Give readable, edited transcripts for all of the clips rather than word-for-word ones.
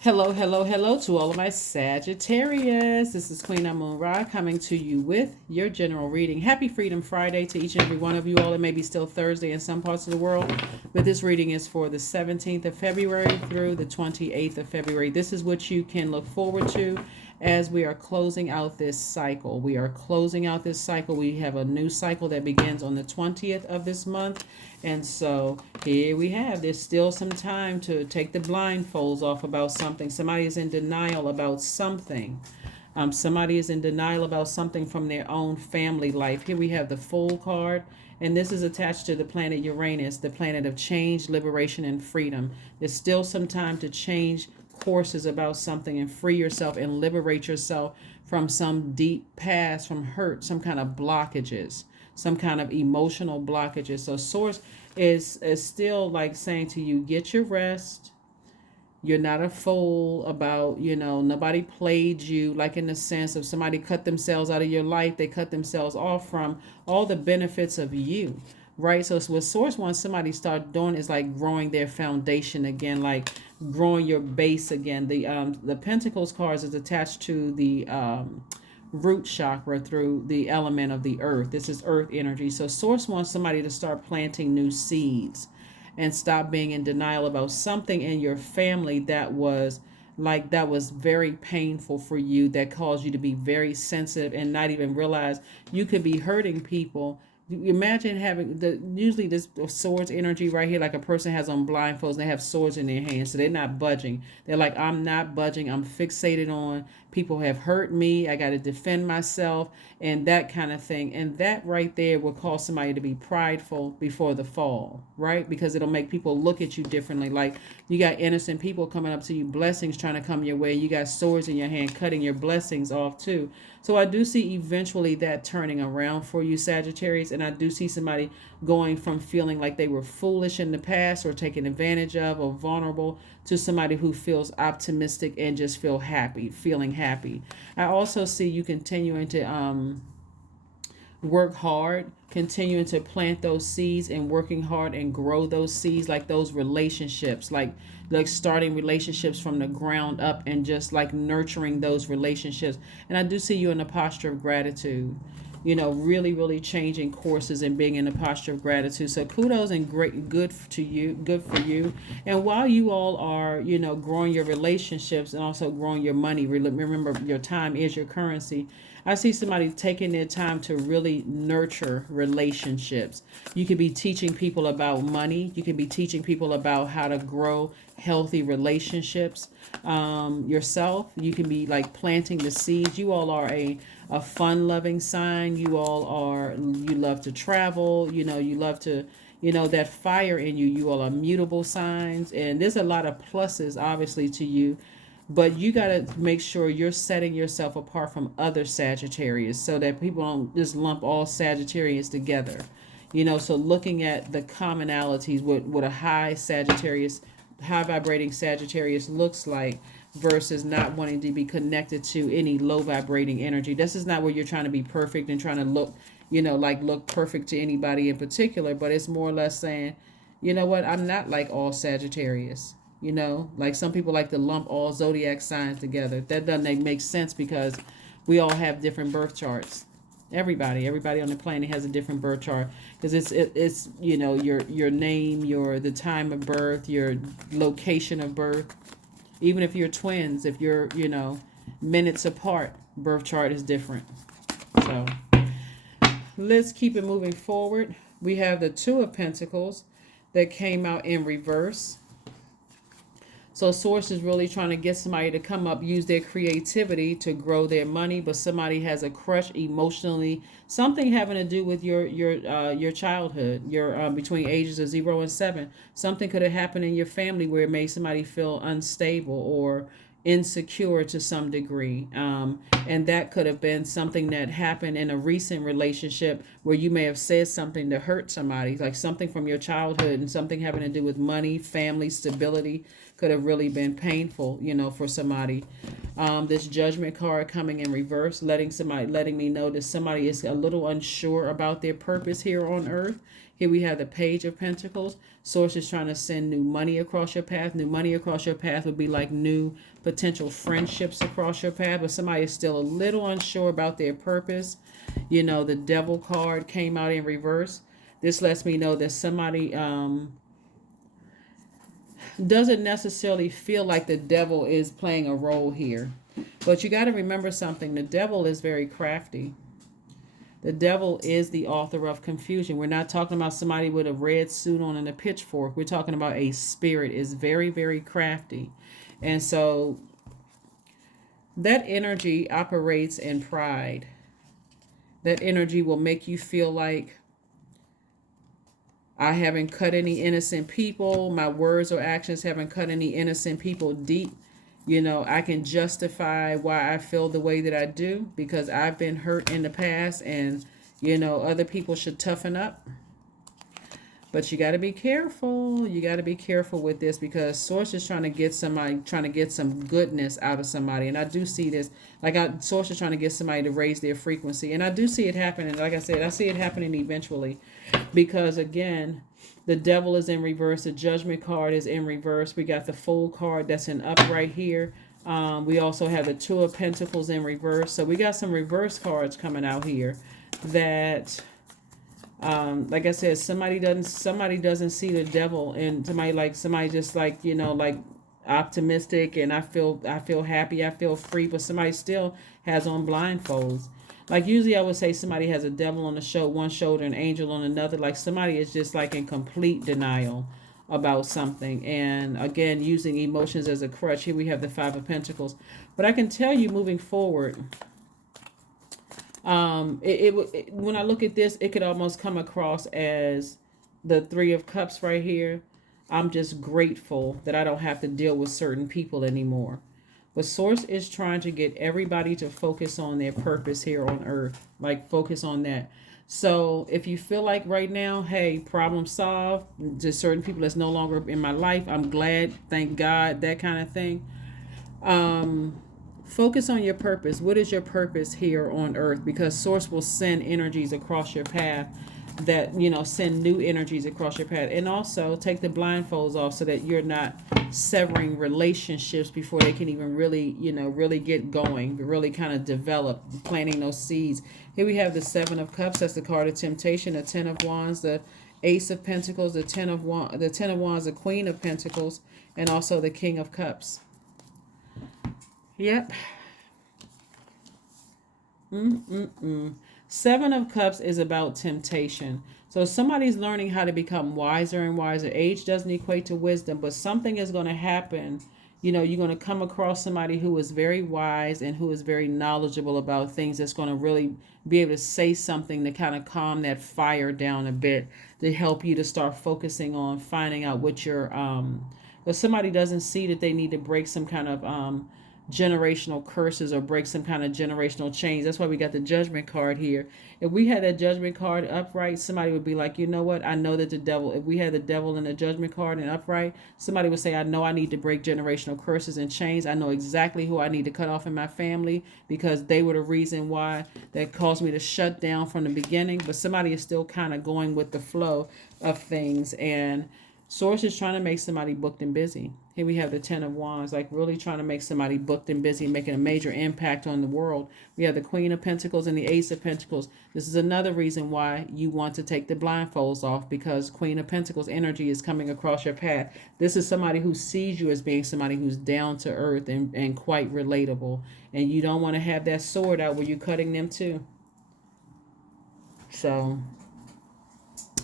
Hello, hello, hello to all of my Sagittarius. This is Queen Amun Ra coming to you with your general reading. Happy Freedom Friday to each and every one of you all. It may be still Thursday in some parts of the world, but this reading is for the 17th of February through the 28th of February. This is what you can look forward to as we are closing out this cycle. We are closing out this cycle. We have a new cycle that begins on the 20th of this month. And so here we have, there's still some time to take the blindfolds off about something. Somebody is in denial about something. Somebody is in denial about something from their own family life. Here we have the Fool card, and this is attached to the planet Uranus, the planet of change, liberation, and freedom. There's still some time to change courses about something and free yourself and liberate yourself from some deep past, from hurt, some kind of blockages, some kind of emotional blockages. So source is still like saying to you, get your rest. You're not a fool about, nobody played you, like in the sense of somebody cut themselves out of your life. They cut themselves off from all the benefits of you, right? So what source wants somebody to start doing is like growing their foundation again, like growing your base again. The Pentacles cards is attached to the root chakra through the element of the earth. This is earth energy. So source wants somebody to start planting new seeds and stop being in denial about something in your family that was very painful for you, that caused you to be very sensitive and not even realize you could be hurting people. Imagine having usually this swords energy right here, like a person has on blindfolds and they have swords in their hands, so they're not budging. They're like, I'm not budging. I'm fixated on people have hurt me. I got to defend myself and that kind of thing. And that right there will cause somebody to be prideful before the fall, right? Because it'll make people look at you differently. Like you got innocent people coming up to you, blessings trying to come your way. You got swords in your hand, cutting your blessings off too. So I do see eventually that turning around for you, Sagittarius. And I do see somebody going from feeling like they were foolish in the past or taken advantage of or vulnerable to somebody who feels optimistic and just feeling happy. I also see you continuing to work hard, continuing to plant those seeds and working hard and grow those seeds, like those relationships, like starting relationships from the ground up and just like nurturing those relationships. And I do see you in a posture of gratitude, really, really changing courses and being in a posture of gratitude. So kudos and good to you, good for you. And while you all are, growing your relationships and also growing your money, remember your time is your currency. I see somebody taking their time to really nurture relationships. You could be teaching people about money. You can be teaching people about how to grow healthy relationships yourself. You can be like planting the seeds. You all are a fun loving sign. You love to travel. You love to, that fire in you. You all are mutable signs. And there's a lot of pluses, obviously, to you, but you got to make sure you're setting yourself apart from other Sagittarius so that people don't just lump all Sagittarius together. So looking at the commonalities, what a high vibrating Sagittarius looks like versus not wanting to be connected to any low vibrating energy. This is not where you're trying to be perfect and trying to look, look perfect to anybody in particular, but it's more or less saying, you know what, I'm not like all Sagittarius. Like some people like to lump all zodiac signs together. That doesn't make sense because we all have different birth charts. Everybody on the planet has a different birth chart because it's your name, the time of birth, your location of birth. Even if you're twins, if you're minutes apart, birth chart is different. So let's keep it moving forward. We have the Two of Pentacles that came out in reverse. So source is really trying to get somebody to come up, use their creativity to grow their money, but somebody has a crush emotionally, something having to do with your childhood, your between ages of 0 and 7. Something could have happened in your family where it made somebody feel unstable or insecure to some degree. And that could have been something that happened in a recent relationship where you may have said something to hurt somebody, like something from your childhood, and something having to do with money, family, stability could have really been painful, for somebody. This judgment card coming in reverse, letting me know that somebody is a little unsure about their purpose here on earth. Here we have the Page of Pentacles. Source is trying to send new money across your path. New money across your path would be like new potential friendships across your path, but somebody is still a little unsure about their purpose. You know, the Devil card came out in reverse. This lets me know that somebody doesn't necessarily feel like the devil is playing a role here. But you got to remember something. The devil is very crafty. The devil is the author of confusion. We're not talking about somebody with a red suit on and a pitchfork. We're talking about a spirit is very, very crafty. And so that energy operates in pride. That energy will make you feel like I haven't cut any innocent people. My words or actions haven't cut any innocent people deep. You know, I can justify why I feel the way that I do because I've been hurt in the past and, you know, other people should toughen up. But you got to be careful. You got to be careful with this because Source is trying to get somebody, trying to get some goodness out of somebody. And I do see this, Source is trying to get somebody to raise their frequency. And I do see it happening. Like I said, I see it happening eventually because, again, the devil is in reverse. The judgment card is in reverse. We got the Fool card that's in upright here. We also have the Two of Pentacles in reverse. So we got some reverse cards coming out here that, like I said, somebody doesn't see the devil, and somebody just like, you know, like optimistic, and I feel happy, I feel free, but somebody still has on blindfolds. Like usually I would say somebody has a devil on one shoulder, an angel on another. Like somebody is just like in complete denial about something. And again, using emotions as a crutch. Here we have the Five of Pentacles. But I can tell you moving forward, when I look at this, it could almost come across as the Three of Cups right here. I'm just grateful that I don't have to deal with certain people anymore. But Source is trying to get everybody to focus on their purpose here on earth. Like focus on that. So if you feel like right now, hey, problem solved, just certain people that's no longer in my life, I'm glad, thank God, that kind of thing. Focus on your purpose. What is your purpose here on earth? Because Source will send energies across your path that, you know, send new energies across your path. And also take the blindfolds off so that you're not severing relationships before they can even really, you know, really get going, really kind of develop, planting those seeds. Here we have the Seven of Cups. That's the card of temptation. The Ten of Wands, the Ace of Pentacles, the Ten of Wands, the Queen of Pentacles, and also the King of Cups. Yep. Seven of Cups is about temptation. So somebody's learning how to become wiser and wiser. Age doesn't equate to wisdom, but something is going to happen. You know, you're going to come across somebody who is very wise and who is very knowledgeable about things that's going to really be able to say something to kind of calm that fire down a bit, to help you to start focusing on finding out what your but somebody doesn't see that they need to break some kind of generational curses or break some kind of generational chains. That's why we got the Judgment card here. If we had that Judgment card upright, somebody would be like, you know what? I know that the devil, if we had the devil and the Judgment card and upright, somebody would say, I know I need to break generational curses and chains. I know exactly who I need to cut off in my family because they were the reason why that caused me to shut down from the beginning. But somebody is still kind of going with the flow of things, and Source is trying to make somebody booked and busy. Here we have the Ten of Wands, like really trying to make somebody booked and busy, making a major impact on the world. We have the Queen of Pentacles and the Ace of Pentacles. This is another reason why you want to take the blindfolds off, because Queen of Pentacles energy is coming across your path. This is somebody who sees you as being somebody who's down to earth and quite relatable. And you don't want to have that sword out where you're cutting them too. So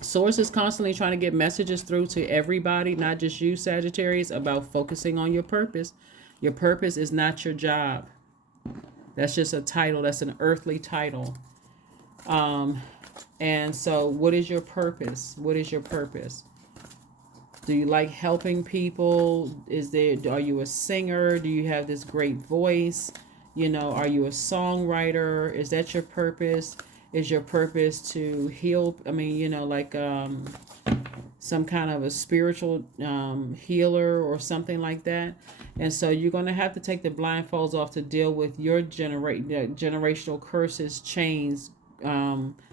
Source is constantly trying to get messages through to everybody, not just you, Sagittarius, about focusing on your purpose. Your purpose is not your job. That's just a title. That's an earthly title. And so what is your purpose? What is your purpose? Do you like helping people? Are you a singer? Do you have this great voice? You know, are you a songwriter? Is that your purpose? Is your purpose to heal? I mean, you know, like some kind of a spiritual healer or something like that. And so you're going to have to take the blindfolds off to deal with your generational curses, chains,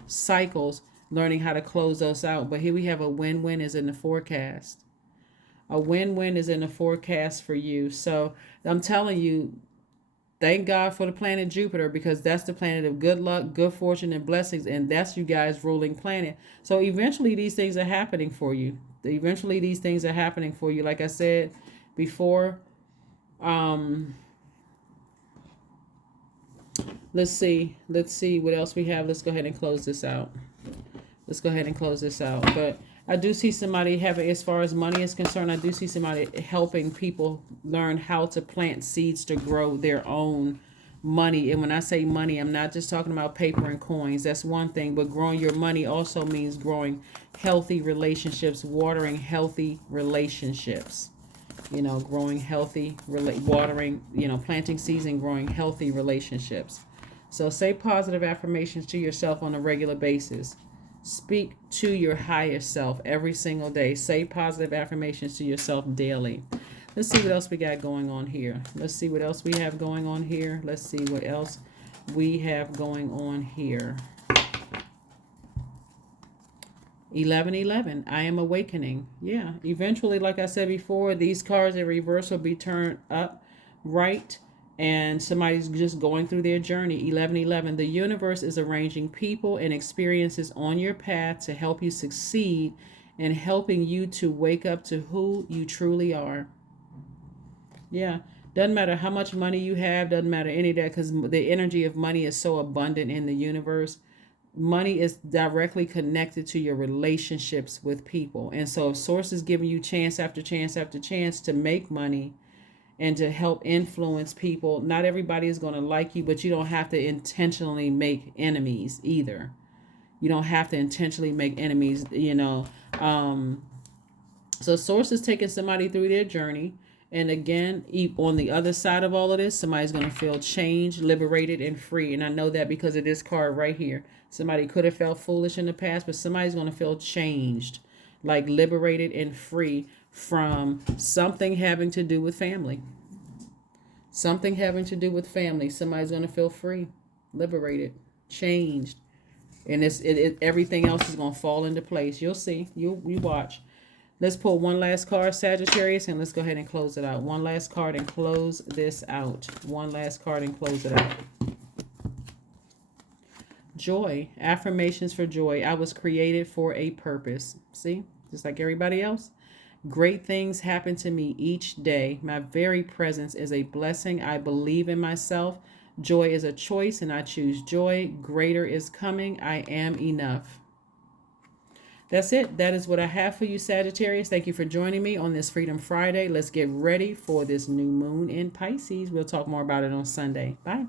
cycles, learning how to close those out. But here we have a win-win is in the forecast. A win-win is in the forecast for you. So I'm telling you, thank God for the planet Jupiter, because that's the planet of good luck, good fortune, and blessings. And that's you guys' ruling planet. So eventually these things are happening for you. Eventually these things are happening for you. Like I said before, let's see what else we have. Let's go ahead and close this out. But I do see somebody having, as far as money is concerned, I do see somebody helping people learn how to plant seeds to grow their own money. And when I say money, I'm not just talking about paper and coins. That's one thing. But growing your money also means growing healthy relationships, watering healthy relationships. Growing healthy, watering, planting seeds and growing healthy relationships. So say positive affirmations to yourself on a regular basis. Speak to your higher self every single day. Say positive affirmations to yourself daily. Let's see what else we got going on here. 11:11. I am awakening. Yeah. Eventually, like I said before, these cards in reverse will be turned up right. And somebody's just going through their journey. 11:11. The universe is arranging people and experiences on your path to help you succeed and helping you to wake up to who you truly are. Yeah. Doesn't matter how much money you have. Doesn't matter any of that, because the energy of money is so abundant in the universe. Money is directly connected to your relationships with people. And so if Source is giving you chance after chance after chance to make money and to help influence people, not everybody is going to like you, but you don't have to intentionally make enemies either. You don't have to intentionally make enemies, So Source is taking somebody through their journey. And again, on the other side of all of this, somebody's going to feel changed, liberated, and free. And I know that because of this card right here. Somebody could have felt foolish in the past, but somebody's going to feel changed, like liberated and free from something having to do with family. Something having to do with family. Somebody's going to feel free, liberated, changed. And everything else is going to fall into place. You'll see. You watch. Let's pull one last card, Sagittarius, and let's go ahead and close it out. One last card and close this out. Joy. Affirmations for joy. I was created for a purpose. See? Just like everybody else. Great things happen to me each day. My very presence is a blessing. I believe in myself. Joy is a choice, and I choose joy. Greater is coming. I am enough. That's it. That is what I have for you, Sagittarius. Thank you for joining me on this Freedom Friday. Let's get ready for this new moon in Pisces. We'll talk more about it on Sunday. Bye.